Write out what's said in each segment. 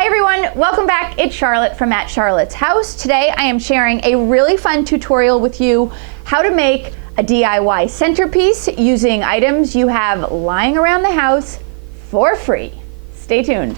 Hi everyone, welcome back. It's Charlotte from At Charlotte's House. Today I am sharing a really fun tutorial with you how to make a DIY centerpiece using items you have lying around the house for free. Stay tuned.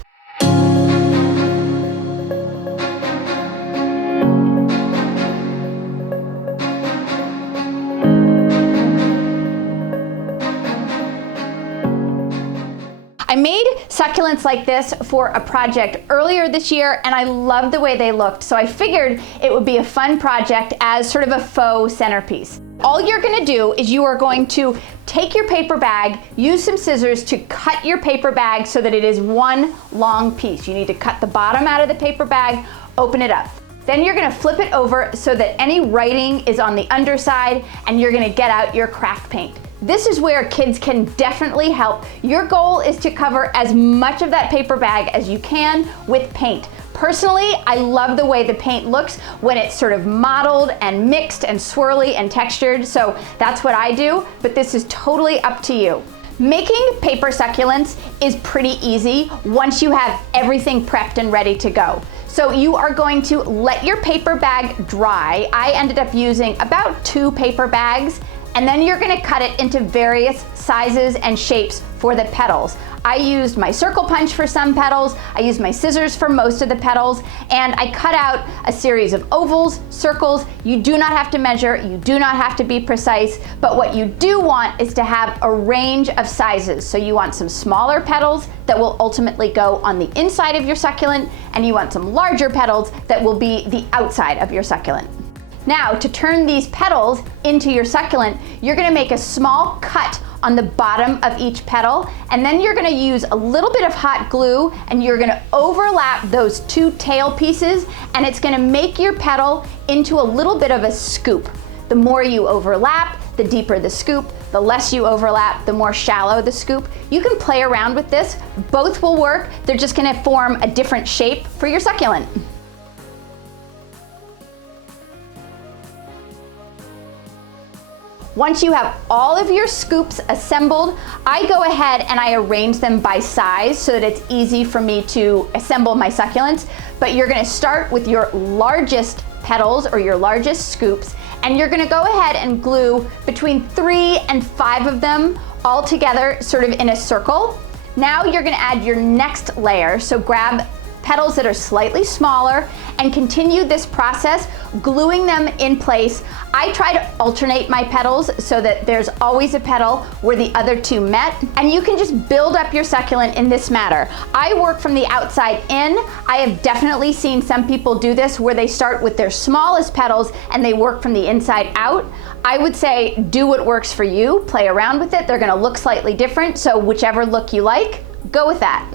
I made succulents like this for a project earlier this year and I loved the way they looked, so I figured it would be a fun project as sort of a faux centerpiece. All you're gonna do is you are going to take your paper bag, use some scissors to cut your paper bag so that it is one long piece. You need to cut the bottom out of the paper bag, open it up. Then you're gonna flip it over so that any writing is on the underside, and you're gonna get out your craft paint. This is where kids can definitely help. Your goal is to cover as much of that paper bag as you can with paint. Personally, I love the way the paint looks when it's sort of mottled and mixed and swirly and textured, so that's what I do, but this is totally up to you. Making paper succulents is pretty easy once you have everything prepped and ready to go. So you are going to let your paper bag dry. I ended up using about 2 paper bags, and then you're gonna cut it into various sizes and shapes for the petals. I used my circle punch for some petals, I used my scissors for most of the petals, and I cut out a series of ovals, circles. You do not have to measure, you do not have to be precise, but what you do want is to have a range of sizes. So you want some smaller petals that will ultimately go on the inside of your succulent, and you want some larger petals that will be the outside of your succulent. Now, to turn these petals into your succulent, you're gonna make a small cut on the bottom of each petal, and then you're gonna use a little bit of hot glue and you're gonna overlap those 2 tail pieces, and it's gonna make your petal into a little bit of a scoop. The more you overlap, the deeper the scoop. The less you overlap, the more shallow the scoop. You can play around with this. Both will work. They're just gonna form a different shape for your succulent. Once you have all of your scoops assembled, I go ahead and I arrange them by size so that it's easy for me to assemble my succulents. But you're gonna start with your largest petals or your largest scoops, and you're gonna go ahead and glue between 3 and 5 of them all together, sort of in a circle. Now you're gonna add your next layer, so grab petals that are slightly smaller and continue this process, gluing them in place. I try to alternate my petals so that there's always a petal where the other 2 met, and you can just build up your succulent in this manner. I work from the outside in. I have definitely seen some people do this where they start with their smallest petals and they work from the inside out. I would say do what works for you, play around with it. They're gonna look slightly different, so whichever look you like, go with that.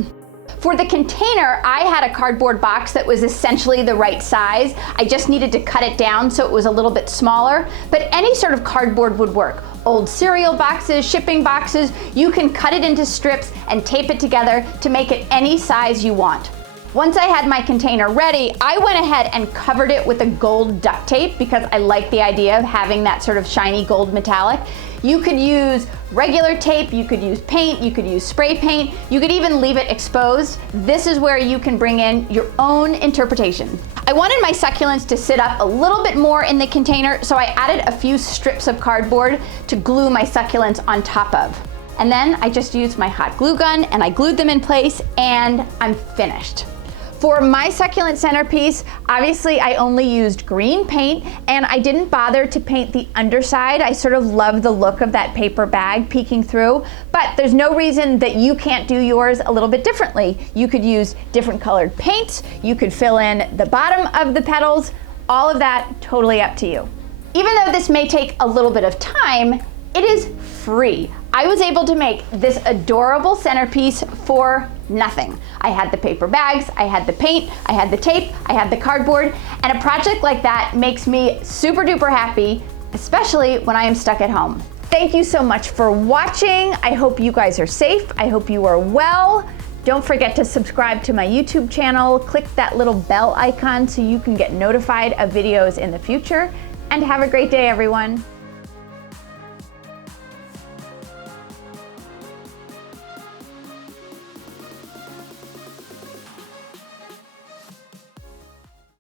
For the container, I had a cardboard box that was essentially the right size. I just needed to cut it down so it was a little bit smaller, but any sort of cardboard would work. Old cereal boxes, shipping boxes, you can cut it into strips and tape it together to make it any size you want. Once I had my container ready, I went ahead and covered it with a gold duct tape because I like the idea of having that sort of shiny gold metallic. You could use regular tape, you could use paint, you could use spray paint, you could even leave it exposed. This is where you can bring in your own interpretation. I wanted my succulents to sit up a little bit more in the container, so I added a few strips of cardboard to glue my succulents on top of. And then I just used my hot glue gun and I glued them in place, and I'm finished. For my succulent centerpiece, obviously I only used green paint, and I didn't bother to paint the underside. I sort of love the look of that paper bag peeking through, but there's no reason that you can't do yours a little bit differently. You could use different colored paints, you could fill in the bottom of the petals, all of that totally up to you. Even though this may take a little bit of time, it is free. I was able to make this adorable centerpiece for nothing. I had the paper bags, I had the paint, I had the tape, I had the cardboard, and a project like that makes me super duper happy, especially when I am stuck at home. Thank you so much for watching. I hope you guys are safe. I hope you are well. Don't forget to subscribe to my YouTube channel. Click that little bell icon so you can get notified of videos in the future. And have a great day, everyone.